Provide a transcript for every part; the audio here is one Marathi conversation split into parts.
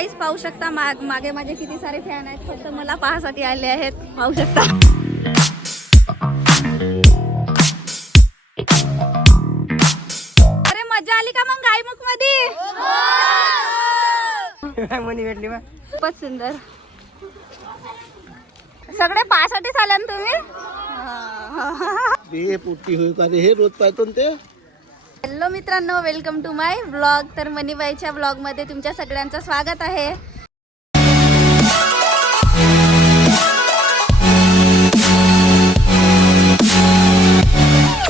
काहीच पाहू शकता. माग मागे माझे किती सारे फॅन आहेत फक्त मला पाहासाठी आले आहेत. पाहू शकता. अरे मजा आली का मग गायमुखमध्ये मनी भेटली खूपच सुंदर. सगळे पाहासाठी आले ना तुम्ही? हे पुट्टी होईल का रे? हे रोज पाहतो ते. हॅलो मित्रांनो वेलकम टू माय ब्लॉग तर मनीबाईच्या ब्लॉगमध्ये तुमच्या सगळ्यांचं स्वागत आहे.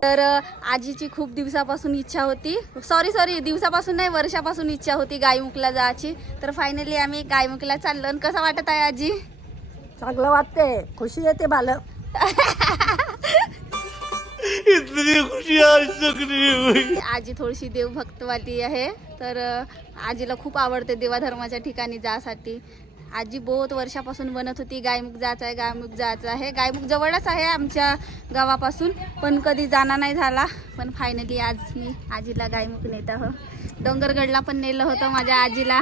तर आजीची खूप दिवसापासून इच्छा होती. सॉरी सॉरी दिवसापासून नाही वर्षापासून इच्छा होती गायमुखला जायची. तर फायनली आम्ही गायमुखला चाललो. आणि कसं वाटत आहे आजी? चांगलं वाटते खुशी येते बाल इतनी खुशी आज तक नहीं हुई आजी थोडीशी देवभक्तवादी आहे तर आजीला खूप आवडते देवाधर्माच्या ठिकाणी जासाठी. आजी बहुत वर्षापासून बनत होती गायमुख जायचं आहे गायमुख जायचं आहे गायमुख जवळच आहे आमच्या गावापासून पण कधी जाणं नाही झाला. पण फायनली आज मी आजीला गायमुख नेत आहो. डोंगरगडला पण नेलं होतं माझ्या आजीला.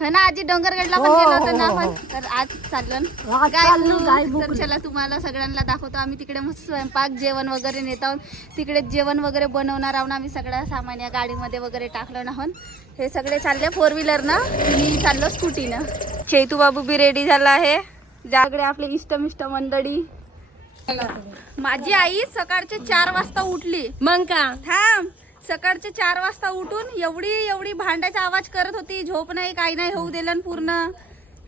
हो ना आजी डोंगरगडला पण हो, गेलो होतं ना हो, आपण. हो. तर आज चाललं आज चाललो गायमुख गायमुख. तर चला तुम्हाला सगळ्यांना दाखवतो. आम्ही तिकडे मस्त स्वयंपाक जेवण वगैरे नेत आहोत. तिकडे जेवण वगैरे बनवणार आहोत आम्ही सगळं. सामान या गाडीमध्ये वगैरे टाकलं नाहोत हे सगळे चालले फोर व्हीलरनं मी चाललो स्कूटीनं चैतू बाबू बी रेडी झाला आहे. जागडे आपले इष्टमिष्ट मंडळी. माझी आई सकाळचे चार वाजता उठली. मग का? थांब. सकाळचे चार वाजता उठून एवढी एवढी भांड्याचा आवाज करत होती. झोप नाही काही नाही होऊ दिलं पूर्ण.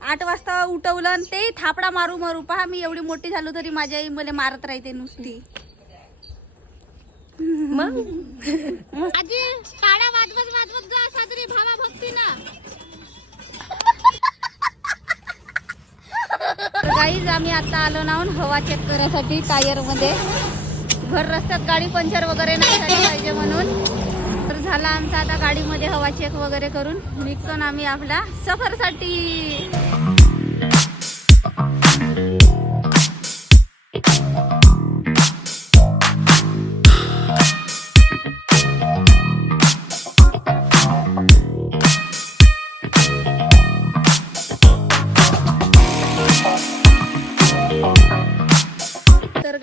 आठ वाजता उठवलं तेही थापडा मारू मारू. पहा मी एवढी मोठी झालो तरी माझी आई मला मारत राहते नुसती. मग? आजी टाळ्या वाजवत वाजवत जा साजरी भावा भक्ती ना गाईज आम्ही आता आलो ना हवा चेक करायसाठी टायरमध्ये भर रस्त्यात गाडी पंक्चर वगैरे नाही झाली पाहिजे म्हणून. तर झाला आमचा आता गाडीमध्ये हवा चेक वगैरे करून. निघतो ना आम्ही आपल्या सफरसाठी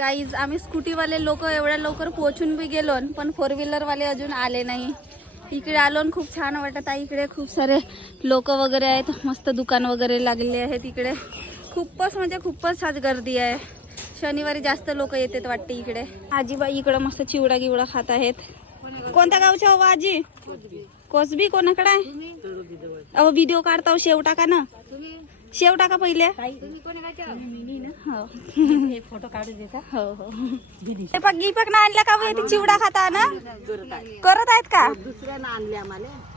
गाईज आम्ही स्कूटीवाले लोक एवढ्या लवकर पोहोचून बी गेलो पण फोर व्हीलरवाले अजून आले नाही. इकडे आलो खूप छान वाटत आहे इकडे. खूप सारे लोक वगैरे आहेत. मस्त दुकान वगैरे लागले आहेत इकडे. खूपच म्हणजे खूपच आज गर्दी आहे. शनिवारी जास्त लोक येतात वाटते इकडे. आजीबाई इकडे मस्त चिवडा गिवडा खात आहेत. कोणत्या गावच्या हो आजी? कोसबी कोणाकडे आहे? अहो व्हिडिओ काढता शेव टाका ना? शेव टाका पहिले. हो. फोटो काढू देता. हो हो. ना आणल्या का बे? ती चिवडा खाता ना? करत आहेत का? आणले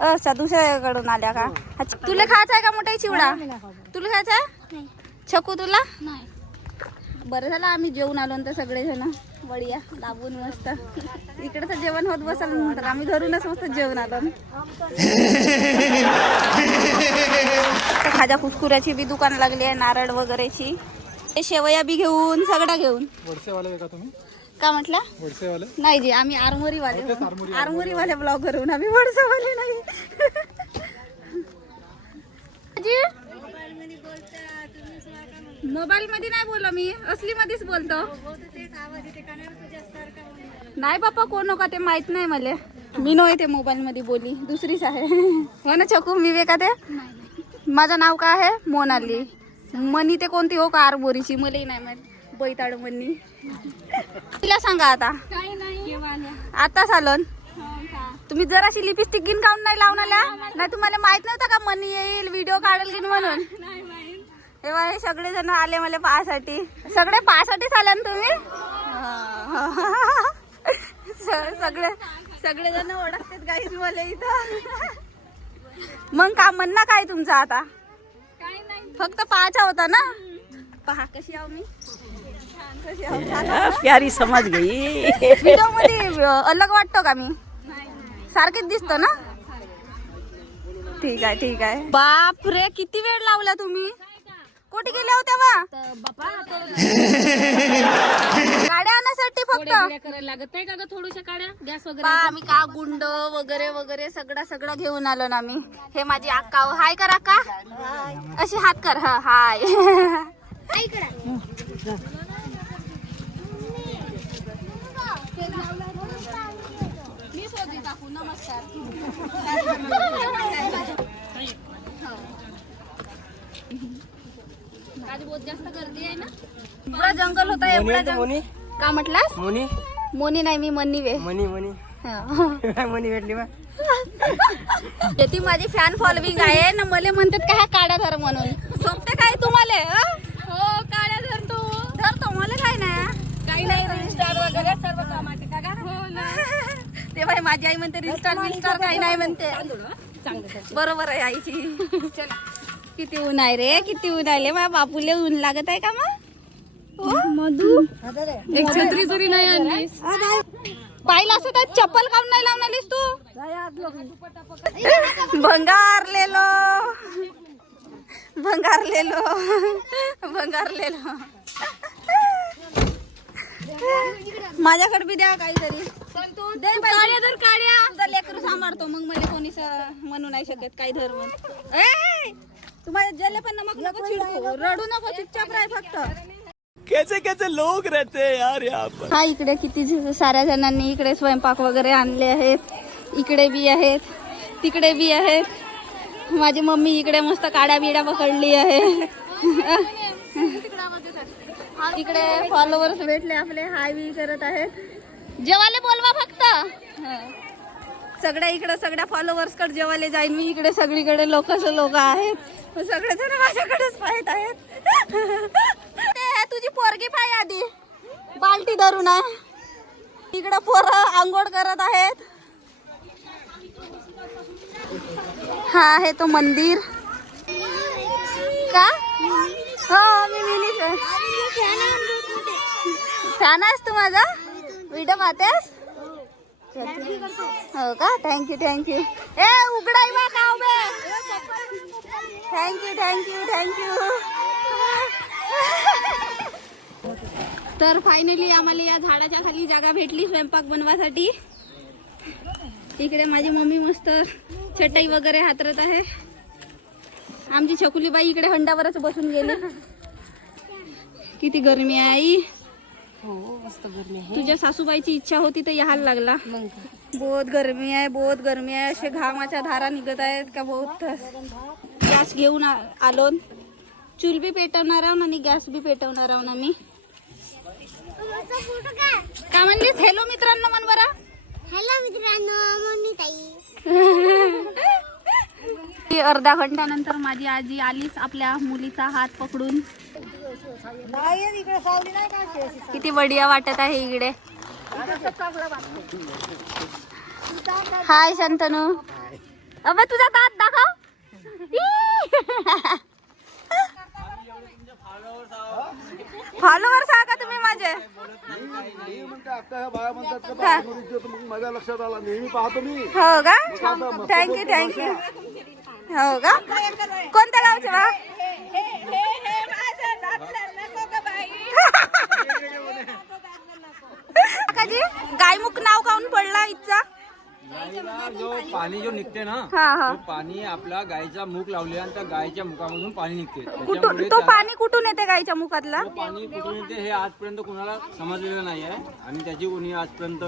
अच्छा दुसऱ्याकडून आल्या का? अच्छा, तुला खायचा आहे का मोठा चिवडा? तुला खायचा आहे? छकू तुला? बरं झालं आम्ही जेवून आलो नंतर सगळे जण बढिया दाबून मस्त इकडचं जेवण होत बसल नंतर आम्ही घरूनच मस्त जेवण आलो. खाजा कुसकुऱ्याची बी दुकान लागली आहे नारळ वगैरेची. शेवया बी घेऊन सगळं घेऊन. का म्हटलं? नाही जी आम्ही आरमोरी वाले आरमोरी वाले ब्लॉग करून आम्ही वडसवाले नाही. मोबाईल मध्ये नाही बोललो मी असली मध्येच बोलतो नाही बाप्पा कोण का ते माहीत नाही मला. मी नो ते मोबाईल मध्ये बोली दुसरीच आहे. हो ना चकू मी वे का ते माझं नाव काय आहे? मोनाली. मनी ते कोणती हो का आरबोरीची मलाही नाही माहीत. बैताड मनी. तिला सांगा आता. आता चालन. तुम्ही जराशी लिपस्टिक गिन काऊन नाही लावून आल्या नाही. तुम्हाला माहीत नव्हतं का मनी येईल व्हिडिओ काढेल गिन म्हणून? तेव्हा हे सगळे जण आले मला पाहासाठी. सगळे पाहासाठीच आले ना तुम्ही? सगळे सगळे जण ओळखतात गाईज मला इथं. मग का म्हणणं काय तुमचं आता? फक्त पाहायचा होता ना? पहा कशी आहो मी? प्यारी समज गई. व्हिडिओमध्ये अलग वाटतो का मी? सारखेच दिसतो ना? ठीक आहे ठीक आहे. बाप रे किती वेळ लावला तुम्ही? कोठी गेल्या होत्या बापा गाड्या आणण्यासाठी फक्त. करायला लागत नाही का ग थोड्याशा काड्या गॅस वगैरे आम्ही का गुंड वगैरे वगैरे सगळं सगळं घेऊन आलो ना आम्ही हे माझी अक्का हाय कर अक्का अशी हात कर. हा हाय. आज बहुत जास्त गर्दी आहे ना? एवढा जंगल होता एवढा जंगल? का म्हटलास? मनी. मोनी नाही मी मनी वे. मनी मनी हा. मनी भेटली बा. ती माझी फॅन फॉलोविंग आहे ना मला म्हणतात का हा काड्या धर म्हणून. सोपते काय तुम्हाला हं? काड्या धर तू. धरतो मला काय नाही काही नाही स्टार वगैरे सर्व कामाचे का हो ना. ते बाई माझी आई म्हणते रिस्टार बिस्टार काही नाही म्हणते. बरोबर आहे आईची. चला. किती ऊन आहे रे? किती ऊन रे? माझ्या बापूले ऊन लागत आहे का मग? मधू. एक छत्री जरी नाही आणली पाहिलं असं तर चप्पल काऊन नाही लावून आलीस तू भंगारलेलो. भंगारलेलो. भंगारलेलो. माझ्याकडे बी द्या काहीतरी. काड्या काड्या तुझा लेकरू सांभाळतो मग मला कोणी स- म्हणू नाही शकत काही धर म्हणून ए! तुम्हाला जेले पण नमक नको रडू नको चुपचाप राह फक्त. कैसे कैसे लोग रहते हैं यार यहाँ पर? हा इकडे किती ज- साऱ्या जणांनी इकडे स्वयंपाक वगैरे आणले आहेत. इकडे बी आहेत तिकडे बी आहेत. माझी मम्मी इकडे मस्त काड्या बिड्या पकडली आहे. इकडे फॉलोवर्स भेटले आपले हाय बी करत आहेत. जेवाले बोलवा फक्त. सगळ्या इकडे सगळ्या फॉलोवर्सकडे जेवायला जाईन. मी इकडे सगळीकडे लोकच लोक आहेत. सगळेजण माझ्याकडेच पाहत आहेत. ते तुझी पोरगी पाय आधी. बाल्टी धरून आहे इकडे पोरं आंघोळ करत आहेत. हा आहे तो मंदिर. का? हो मी मिनीच आहे. फॅन आहेस तू माझा? व्हिडिओ पाहतेस? हो का? थँक्यू थँक्यू ए उघडाय बा उभे thank you thank you thank you तर फायनली आम्हाला या झाडाच्या खाली जागा भेटली स्वयंपाक बनवासाठी. इकडे माझी मम्मी मस्त चटई वगैरे हातरत आहे. आमची छकुली बाई इकडे हंडावरच बसून गेली. किती गरमी आहे आई. हो मस्त गरमी आहे. तुझ्या सासूबाईची इच्छा होती तर यायला लागला. मग बहुत गरमी आहे बहुत गरमी आहे. असे घामाच्या धारा निघत आहेत का बहुत गॅस घेऊन आ- आलो. चूल बी पेटवणार आहोत आणि गॅस बी पेटवणार आहोत आम्ही काय म्हणलीस? हॅलो मित्रांनो मन बरा. हॅलो मित्रांनो मोनी ताई. ती अर्धा घंट्यानंतर माझी आजी आलीच आपल्या मुलीचा हात पकडून. किती बढिया वाटत आहे इकडे. हाय शंतनू. अबे तुझा दात दाखव. फॉलोअर्स आहा का तुम्ही माझे? हा. माझ्या लक्षात आला नेहमी पाहतो मी हो का थँक्यू थँक्यू हो का? कोणत्या गावचे बा काकाजी गायमुख नाव काऊन पडला इथचा? गाईला जो पाणी जो निघते ना हा हा. तो पाणी आपल्या गायीचा मुख लावले आणि त्या गायीच्या मुखामधून पाणी निघते. कुठून त्याच्यामुळे तो त्या- पाणी कुठून येते गायच्या मुखातला? तो पाणी कुठून येते हे आजपर्यंत कोणाला समजलेलं नाही आहे आणि त्याची कोणी आजपर्यंत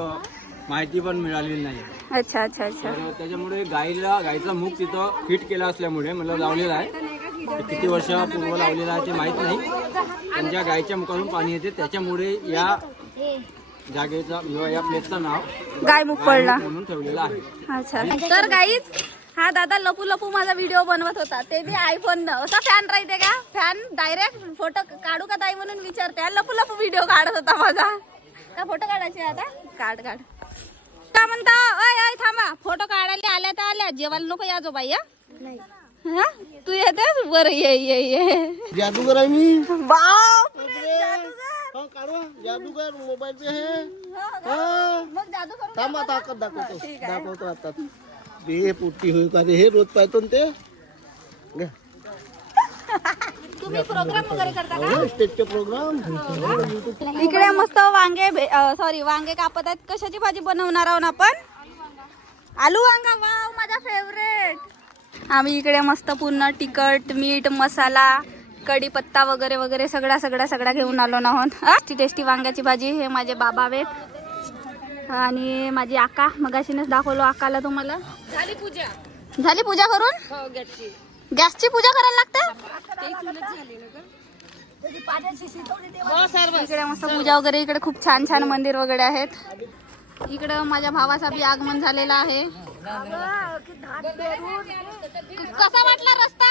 माहिती पण मिळालेली नाही आहे अच्छा अच्छा अच्छा. तर त्याच्यामुळे गाईला गायीचा मुख तिथं फिट केला असल्यामुळे मला लावलेला आहे. ते किती वर्षापूर्व लावलेला आहे ते माहीत नाही. पण ज्या गायीच्या मुखातून पाणी येते त्याच्यामुळे या जागेचा किंवा या प्लेसचं नाव गायमुख पडला. गायमुख म्हणून ठेवलेलं आहे. अच्छा. तर गाईच हा दादा लपू लपू माझा व्हिडिओ बनवत होता. ते बी आयफोन न. असा फॅन राहते का? फॅन डायरेक्ट फोटो काढू का ताई म्हणून विचारते. लपू लपू व्हिडिओ काढत होता माझा. का फोटो काढायचे आता? काढ काढ. का म्हणता? अय अय थांबा. फोटो काढायला आल्या तर आल्या. जेवायला नको या जो बाई? हा. तू येतेस? बरं ये ये ये. जादूगर आहे मी. बाप हा काढवा. जादूगर मोबाईल पे है. हा. मग जादू करू थांबा ताकद दाखवतो. दाखवतो आता हे पुट्टी होईल का रे? हे रोज पाहतो ना ते. घ्या. तुम्ही प्रोग्राम वगैरे करता स्टेजचे प्रोग्राम इकडे मस्त वांगे सॉरी वांगे कापत आहेत. कशाची भाजी बनवणार आहोत आपण? आलू वांगा. वाव माझा फेवरेट आम्ही इकडे मस्त पूर्ण तिखट मीठ मसाला कढीपत्ता वगैरे वगैरे सगळा सगळा सगळा घेऊन आलो आहोत टेस्टी टेस्टी वांग्याची भाजी. हे माझे बाबा आहेत. आणि माझी आका. मगाशीनच दाखवलो आकाला तुम्हाला. झाली पूजा. झाली पूजा करून? हो गॅसची पूजा करायला लागते? हो इकडे मस्त पूजा वगैरे. इकडे खूप छान छान मंदिर वगैरे आहेत. इकडं माझ्या भावाचा बी आगमन झालेला आहे. कसा वाटला रस्ता?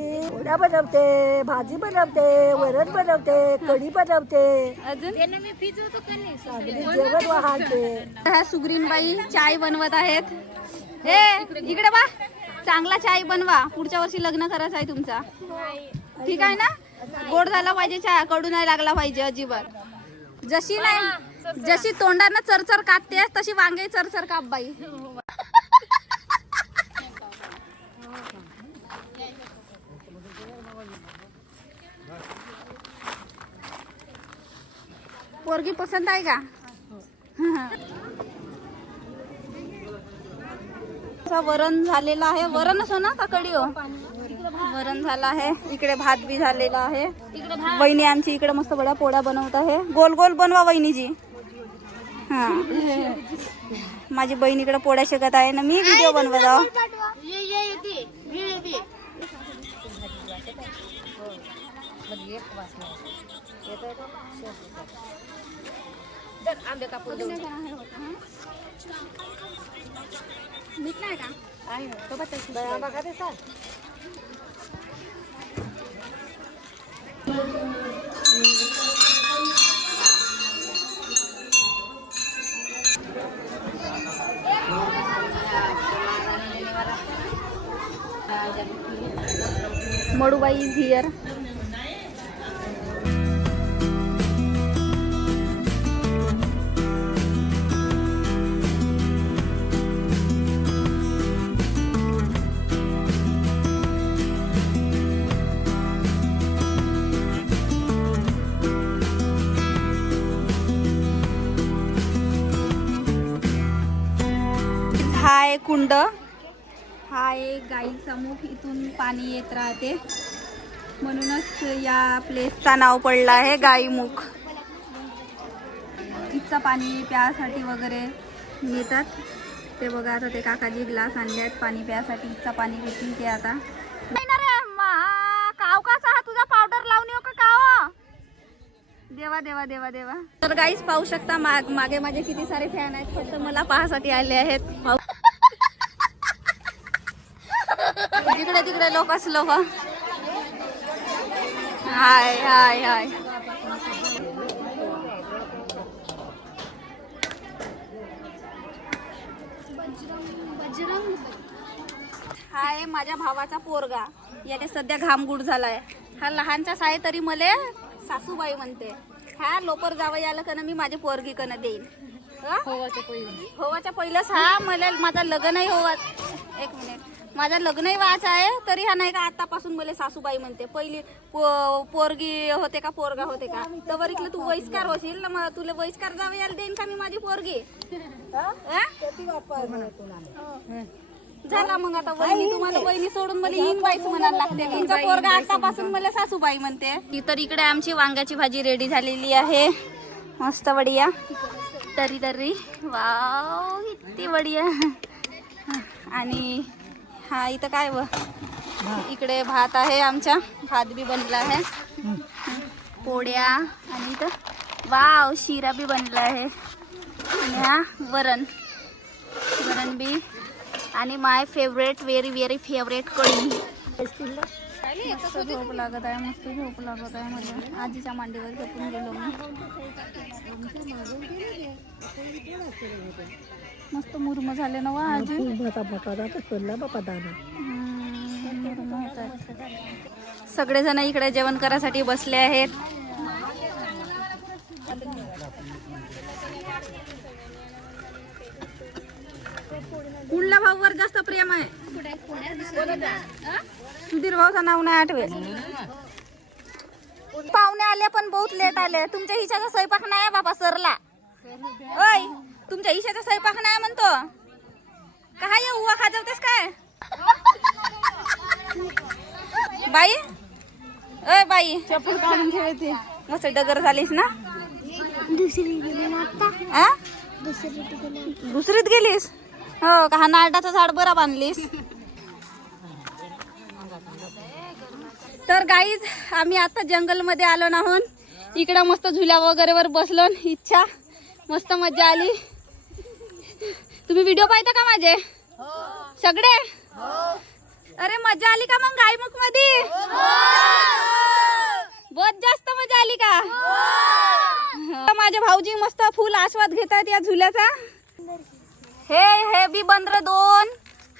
पोळ्या बनवते भाजी बनवते वरण बनवते कढी बनवते. जेवण वाहते. ह्या सुग्रीनबाई चाय बनवत आहेत. हे इकडे बा. चांगला चाय बनवा. पुढच्या वर्षी लग्न करायचं आहे तुमचा. ठीक आहे ना? गोड झाला पाहिजे चहा कडू नाही लागला पाहिजे अजिबात. जशी नाही जशी तोंडानं चरचर कापतेस तशी वांगे चरचर काप बाई. पोरगी पसंत आहे का? वरण झालेला आहे. वरणच हो ना का कढी हो? वरण झालं आहे. इकडे भात बी झालेला आहे. वहिनी आमची इकडे मस्त बड्या पोळ्या बनवत आहे. गोल गोल बनवा वहिनीजी. हा. माझी बहीण इकडे पोळ्या शिकत आहे ना मी व्हिडिओ बनवत आहो. आंबे कापून देऊ मीठ नाही का मडूबाई इज हिअर हा आहे कुंड हा एक गाईचा मुख इथून पाणी येत राहते. म्हणूनच या प्लेसचा नाव पडलं आहे गाईमुख इथचं पाणी प्यासाठी वगैरे येतात ते बघा आता ते काकाजी ग्लास आणले आहेत पाणी प्यासाठी. इथचं पाणी पितील ते आता. काव काचा हा? तुझा पावडर लावून येऊ का काव? देवा देवा देवा देवा. तर गाईच पाहू शकता माग मागे माझे किती सारे फॅन आहेत फक्त मला पाहासाठी आले आहेत. लोकच लोक हाय हाय हाय. हा आहे माझ्या भावाचा पोरगा. याने सध्या घामगुड झालाय. हा लहानचाच आहे तरी मले सासूबाई म्हणते. हा लोपर जावं याला कन मी माझी पोरगी कन देईन? होवाच्या पहिलंच? हा मला माझा लग्नही होवा एक मिनिट. माझा लग्नही व्हायचं आहे तरी हा नाही का आतापासून मला सासूबाई म्हणते पहिली पो- पोरगी होते का पोरगा होते का? तर इथलं तू वहिष्कार होशील ना मग तुला वहिष्कार जावं यायला देईन का मी माझी पोरगी? हं? झाला मग आता वहिनी तुम्हाला वहिनी सोडून मला हिन बाईच म्हणायला लागते. तुमचा पोरगा आतापासून मला सासूबाई म्हणते. तर इकडे आमची वांग्याची भाजी रेडी झालेली आहे. मस्त बढिया तरी तरी. वाव किती बढिया आणि हा इथं काय व? इकडे भात आहे आमच्या. भात बी बनला आहे. पोळ्या आणि इथं वाव शिरा बी बनला आहे. आणि हा वरण. वरण बी. आणि my favourite very very favourite कढी. मस्त झोप लागत आहे मस्त झोप लागत आहे मला आजीच्या मांडीवर झोपून गेलो मी. मस्त मुरम झाले ना वा आजी? बापा आहे. सगळेजण इकडे जेवण करायसाठी बसले आहेत. कुठल्या भाऊवर जास्त प्रेम आहे. सुधीर भाऊचं नाव नाही आठवे पाहुणे आले पण बहुत लेट आले. तुमच्या हिच्याचा स्वयंपाक नाही आहे बाबा सरला. ओय तुमच्या हिशाचा स्वयंपाक नाही म्हणतो. काय ये उवा खाजवतेस काय? बाई? ओय बाई. चप्पल काढून खेळते मस्त डगर झालीस ना? दुसरीत गेलीस? हो का हा नारडाचं झाड बरा बांधलीस? तर गाईज आम्ही आता जंगलमध्ये आलो नाहून इकडं मस्त झुल्या वगैरे वर बसलो इच्छा. मस्त मजा आली. तुम्ही व्हिडिओ पाहता का माझे? सगळे? अरे मजा आली का मग गायमुखमध्ये बहुत जास्त मजा आली का? माझे भाऊजी मस्त फुल आस्वाद घेतात या झुल्याचा. हे हे बी बंदर दोन.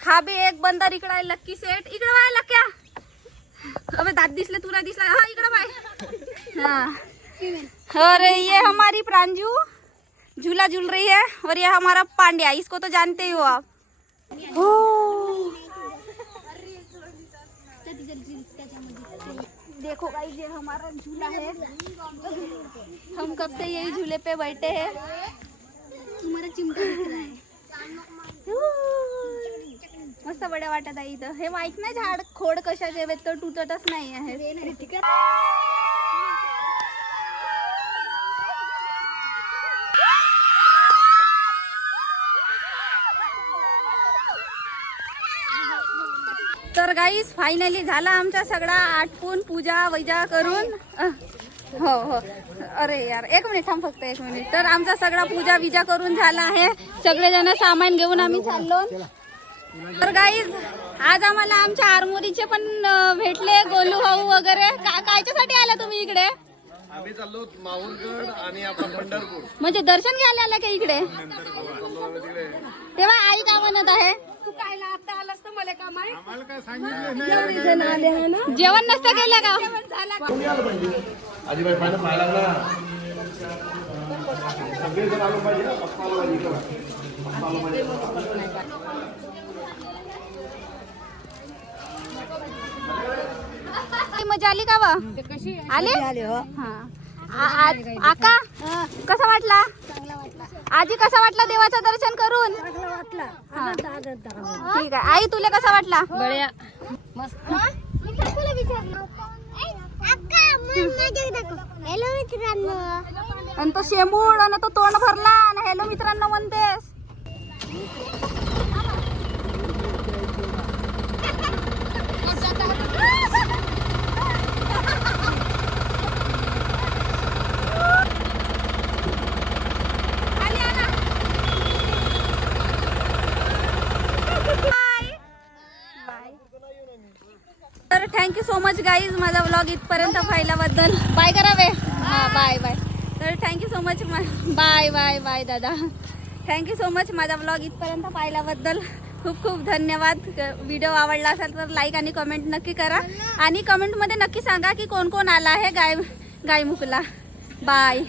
हा बी एक बंदर इकडे आहे लक्की सेट. इकडे व्हायला लक्क्या अबे दात दिसले तुला दिसला. हा इकडे बाय. हाँ. और ये हमारी प्रांजू. झूला झूल रही है और ये हमारा पांड्या इसको तो जानते ही हो आप. हो. देखो गाइस ये हमारा झूला है। हम कब से यही झूले पे बैठे हैं? तुम्हाला चिमटा दिख रहा है। मस्त बड्या वाटत आहे इथं. हे माहीत नाही झाड खोड कशाचे आहेत तर तुटतच नाही आहे. तर गाईस फायनली झाला आमचा सगळा आटपून पूजा वैजा करून. हो हो. अरे यार एक मिनिट थांब फक्त एक मिनिट. तर आमचा सगळा पूजा विजा करून झाला आहे. सगळेजण सामान घेऊन आम्ही चाललो. तर गाईज आज आम्हाला आमच्या आरमोरीचे पण भेटले गोलू भाऊ वगैरे. का कायच्यासाठी आला तुम्ही इकडे? आम्ही चाललो माहूरगड आणि आपण पंढरपूर. म्हणजे दर्शन घ्यायला आला का इकडे? तेव्हा आई का म्हणत आहे? आम्हाला काय सांगितलं जेवण नसतं केलं का? आजीबाई पाहिजे? पाहायला लागला सगळेजण आलो पाहिजे. आलो मजा आली का वा? आली? हा. आ- आका कसा वाटला? आजी कसा वाटला देवाचं दर्शन करून? हा. ठीक आहे. आई तुला कसा वाटला? हॅलो मित्रांनो. आणि तो शेंबूड आणि तो तोंड भरला आणि हॅलो मित्रांनो म्हणतेस तर thank you so much guys माझा व्लॉग इथपर्यंत पाहिल्याबद्दल. बाय करावे हां बाय बाय तर thank you so much bye bye bye दादा. थँक्यू सो मच माझा व्लॉग इथपर्यंत पाहिल्याबद्दल. खूप खूप धन्यवाद. व्हिडिओ आवडला असेल तर लाईक आणि कमेंट नक्की करा. आणि कमेंटमध्ये नक्की सांगा की कोण कोण आला आहे गाय गायमुखला. बाय